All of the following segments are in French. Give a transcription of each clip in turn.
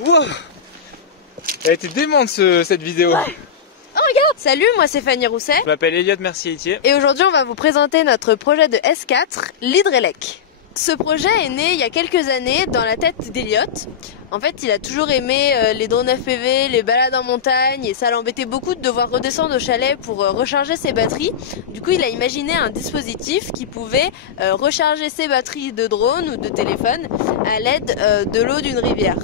Wow. Elle était démente cette vidéo. Ouais. Oh regarde. Salut, moi c'est Fanny Rousset. Je m'appelle Elliot Mercier-Itier. Et aujourd'hui on va vous présenter notre projet de S4, l'Hydrelec. Ce projet est né il y a quelques années dans la tête d'Elliot. En fait, il a toujours aimé les drones FPV, les balades en montagne, et ça l'embêtait beaucoup de devoir redescendre au chalet pour recharger ses batteries. Du coup, il a imaginé un dispositif qui pouvait recharger ses batteries de drone ou de téléphone à l'aide de l'eau d'une rivière.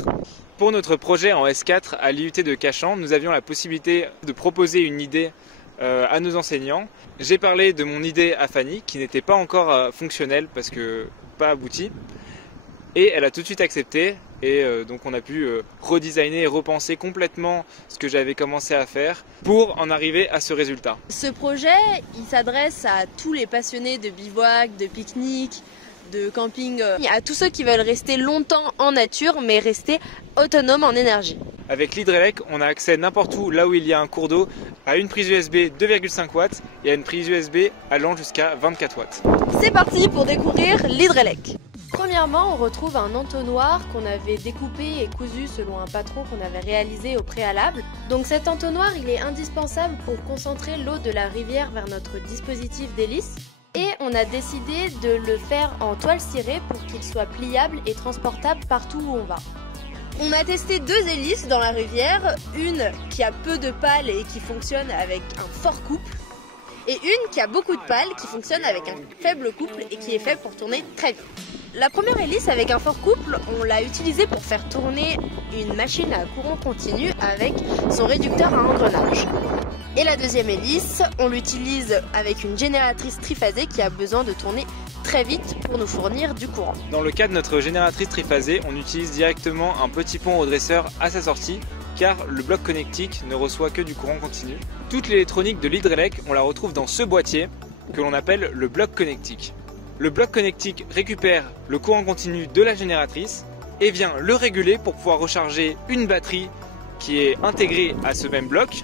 Pour notre projet en S4 à l'IUT de Cachan, nous avions la possibilité de proposer une idée à nos enseignants. J'ai parlé de mon idée à Fanny, qui n'était pas encore fonctionnelle parce que pas aboutie. Et elle a tout de suite accepté et donc on a pu redesigner et repenser complètement ce que j'avais commencé à faire pour en arriver à ce résultat. Ce projet, il s'adresse à tous les passionnés de bivouac, de pique-nique, de camping, à tous ceux qui veulent rester longtemps en nature mais rester autonomes en énergie. Avec l'Hydrelec, on a accès n'importe où, là où il y a un cours d'eau, à une prise USB 2,5 watts et à une prise USB allant jusqu'à 24 watts. C'est parti pour découvrir l'Hydrelec. Premièrement, on retrouve un entonnoir qu'on avait découpé et cousu selon un patron qu'on avait réalisé au préalable. Donc cet entonnoir, il est indispensable pour concentrer l'eau de la rivière vers notre dispositif d'hélice. Et on a décidé de le faire en toile cirée pour qu'il soit pliable et transportable partout où on va. On a testé deux hélices dans la rivière, une qui a peu de pales et qui fonctionne avec un fort couple, et une qui a beaucoup de pales qui fonctionne avec un faible couple et qui est fait pour tourner très vite. La première hélice avec un fort couple, on l'a utilisée pour faire tourner une machine à courant continu avec son réducteur à engrenage. Et la deuxième hélice, on l'utilise avec une génératrice triphasée qui a besoin de tourner très vite pour nous fournir du courant. Dans le cas de notre génératrice triphasée, on utilise directement un petit pont redresseur à sa sortie car le bloc connectique ne reçoit que du courant continu. Toute l'électronique de l'Hydrelec, on la retrouve dans ce boîtier que l'on appelle le bloc connectique. Le bloc connectique récupère le courant continu de la génératrice et vient le réguler pour pouvoir recharger une batterie qui est intégrée à ce même bloc,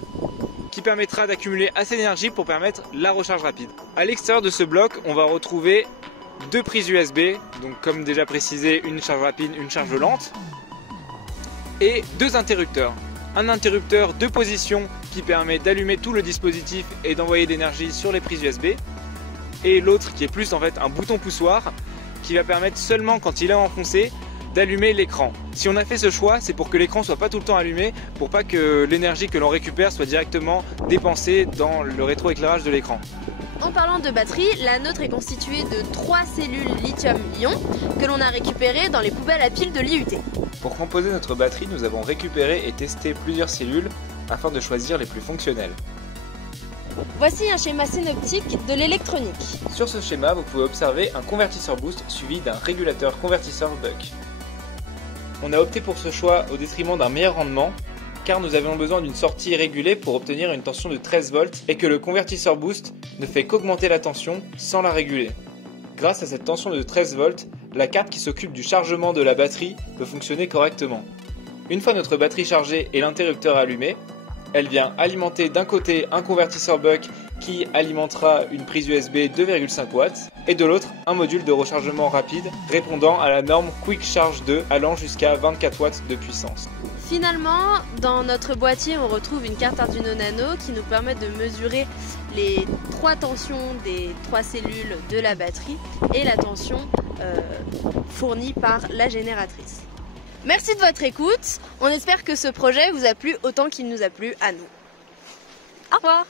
qui permettra d'accumuler assez d'énergie pour permettre la recharge rapide. À l'extérieur de ce bloc, on va retrouver deux prises USB, donc comme déjà précisé, une charge rapide, une charge lente, et deux interrupteurs. Un interrupteur de position qui permet d'allumer tout le dispositif et d'envoyer de l'énergie sur les prises USB, et l'autre qui est plus en fait un bouton poussoir qui va permettre seulement quand il est enfoncé d'allumer l'écran. Si on a fait ce choix, c'est pour que l'écran soit pas tout le temps allumé, pour pas que l'énergie que l'on récupère soit directement dépensée dans le rétroéclairage de l'écran. En parlant de batterie, la nôtre est constituée de 3 cellules lithium-ion que l'on a récupérées dans les poubelles à piles de l'IUT. Pour composer notre batterie, nous avons récupéré et testé plusieurs cellules afin de choisir les plus fonctionnelles. Voici un schéma synoptique de l'électronique. Sur ce schéma, vous pouvez observer un convertisseur boost suivi d'un régulateur convertisseur buck. On a opté pour ce choix au détriment d'un meilleur rendement, car nous avions besoin d'une sortie régulée pour obtenir une tension de 13 volts et que le convertisseur boost ne fait qu'augmenter la tension sans la réguler. Grâce à cette tension de 13 volts, la carte qui s'occupe du chargement de la batterie peut fonctionner correctement. Une fois notre batterie chargée et l'interrupteur allumé, elle vient alimenter d'un côté un convertisseur buck qui alimentera une prise USB 2,5 watts et de l'autre un module de rechargement rapide répondant à la norme Quick Charge 2 allant jusqu'à 24 watts de puissance. Finalement, dans notre boîtier, on retrouve une carte Arduino Nano qui nous permet de mesurer les 3 tensions des 3 cellules de la batterie et la tension fournie par la génératrice. Merci de votre écoute, on espère que ce projet vous a plu autant qu'il nous a plu à nous. Au revoir!